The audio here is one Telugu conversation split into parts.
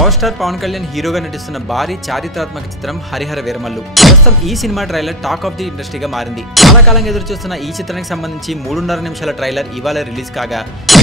పవర్ స్టార్ పవన్ కళ్యాణ్ హీరోగా నటిస్తున్న భారీ చారిత్రాత్మక చిత్రం హరిహర వీరమల్లు. ప్రస్తుతం ఈ cinema trailer talk of the ఇండస్ట్రీగా మారింది. చాలా కాలంగా ఎదురు చూస్తున్న ఈ చిత్రానికి సంబంధించి 3.5 నిమిషాల ట్రైలర్ ఇవాళ రిలీజ్ కాగా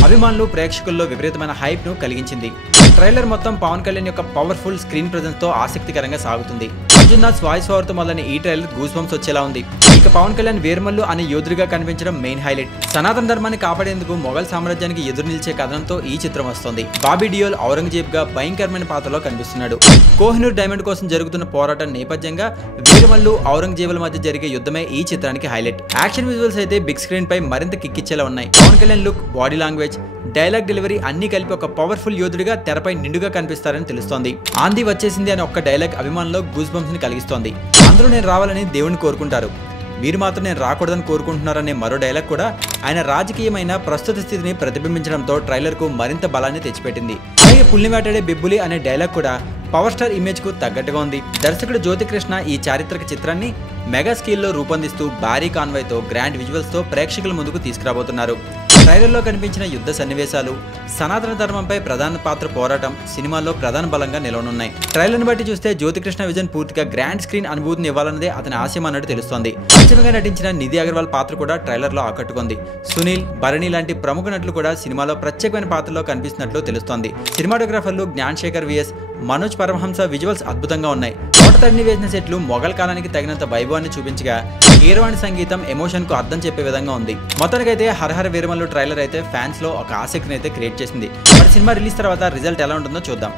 అభిమానులు ప్రేక్షకుల్లో విపరీతమైన హైప్ ను కలిగించింది. ట్రైలర్ మొత్తం పవన్ కళ్యాణ్ యొక్క పవర్ఫుల్ స్క్రీన్ ప్రెజెన్స్ తో ఆసక్తికరంగా సాగుతుంది. అర్జున్ దాస్ వాయిస్ ఓవర్ తో మొదలైన ఈ ట్రైలర్ గూస్ బంప్స్ వచ్చేలా ఉంది. ఇక పవన్ కళ్యాణ్ వీరమల్లు అనే యోధుడిగా కనిపించడం మెయిన్ హైలైట్. సనాతన ధర్మాన్ని కాపాడేందుకు మొఘల్ సామ్రాజ్యానికి ఎదురు నిలిచే కథనంతో ఈ చిత్రం వస్తోంది. బాబీ డియోల్ ఔరంగజేబ్ గా భయంకరమైన పాత్రలో కనిపిస్తున్నాడు. కోహినూర్ డైమండ్ కోసం జరుగుతున్న పోరాటం నేపథ్యంగా వీరమల్లు ఔరంగజేబుల మధ్య జరిగే యుద్ధమే ఈ చిత్రానికి హైలైట్. యాక్షన్ విజువల్స్ అయితే బిగ్ స్క్రీన్ పై మరింత కిక్కిచ్చేలా ఉన్నాయి. Pavan Kalyan look, body language, dialogue delivery అన్ని కలిపి ఒక పవర్ఫుల్ యోధుడిగా తెరపై నిండుగా కనిపిస్తారని తెలుస్తోంది. ఆంధీ వచ్చేసింది అనే ఒక్క డైలాగ్ అభిమానుల్లో గూస్ బంప్స్ ని కలిగిస్తోంది. అందరూ నేను రావాలని దేవుణ్ణి కోరుకుంటారు, మీరు మాత్రం నేను రాకూడదని కోరుకుంటున్నారనే మరో డైలాగ్ కూడా ఆయన రాజకీయమైన ప్రస్తుత స్థితిని ప్రతిబింబించడంతో ట్రైలర్ కు మరింత బలాన్ని తెచ్చిపెట్టింది. అలాగే పుల్ని వేటాడే బిబ్బులి అనే డైలాగ్ కూడా పవర్ స్టార్ ఇమేజ్ కు తగ్గట్టుగా ఉంది. దర్శకుడు జ్యోతికృష్ణ ఈ చారిత్రక చిత్రాన్ని మెగా స్కేల్లో రూపొందిస్తూ భారీ కాన్వాయ్ తో గ్రాండ్ విజువల్స్ తో ప్రేక్షకుల ముందుకు తీసుకురాబోతున్నారు. ట్రైలర్లో కనిపించిన యుద్ధ సన్నివేశాలు, సనాతన ధర్మంపై ప్రధాన పాత్ర పోరాటం సినిమాలో ప్రధాన బలంగా నిలవనున్నాయి. ట్రైలర్ని బట్టి చూస్తే జ్యోతికృష్ణ విజన్ పూర్తిగా గ్రాండ్ స్క్రీన్ అనుభూతిని ఇవ్వాలన్నదే అతని ఆశయం అన్నట్టు తెలుస్తోంది. పంచమిగా నటించిన నిధి అగర్వాల్ పాత్ర కూడా ట్రైలర్లో ఆకట్టుకుంది. సునీల్, భరణి లాంటి ప్రముఖ నటులు కూడా సినిమాలో ప్రత్యేకమైన పాత్రలో కనిపిస్తున్నట్లు తెలుస్తోంది. సినిమాటోగ్రాఫర్లు జ్ఞాన్ శేఖర్ విఎస్, మనోజ్ పరమహంస విజువల్స్ అద్భుతంగా ఉన్నాయి. తోటతడిని వేసిన సెట్లు మొఘల్ కాలానికి తగినంత వైభవాన్ని చూపించగా కీరవాణి సంగీతం ఎమోషన్ కు అర్థం చెప్పే విధంగా ఉంది. మొత్తానికైతే హరహర వీరమల్లు ట్రైలర్ అయితే ఫ్యాన్స్ లో ఒక ఆసక్తిని అయితే క్రియేట్ చేసింది. మరి సినిమా రిలీజ్ తర్వాత రిజల్ట్ ఎలా ఉంటుందో చూద్దాం.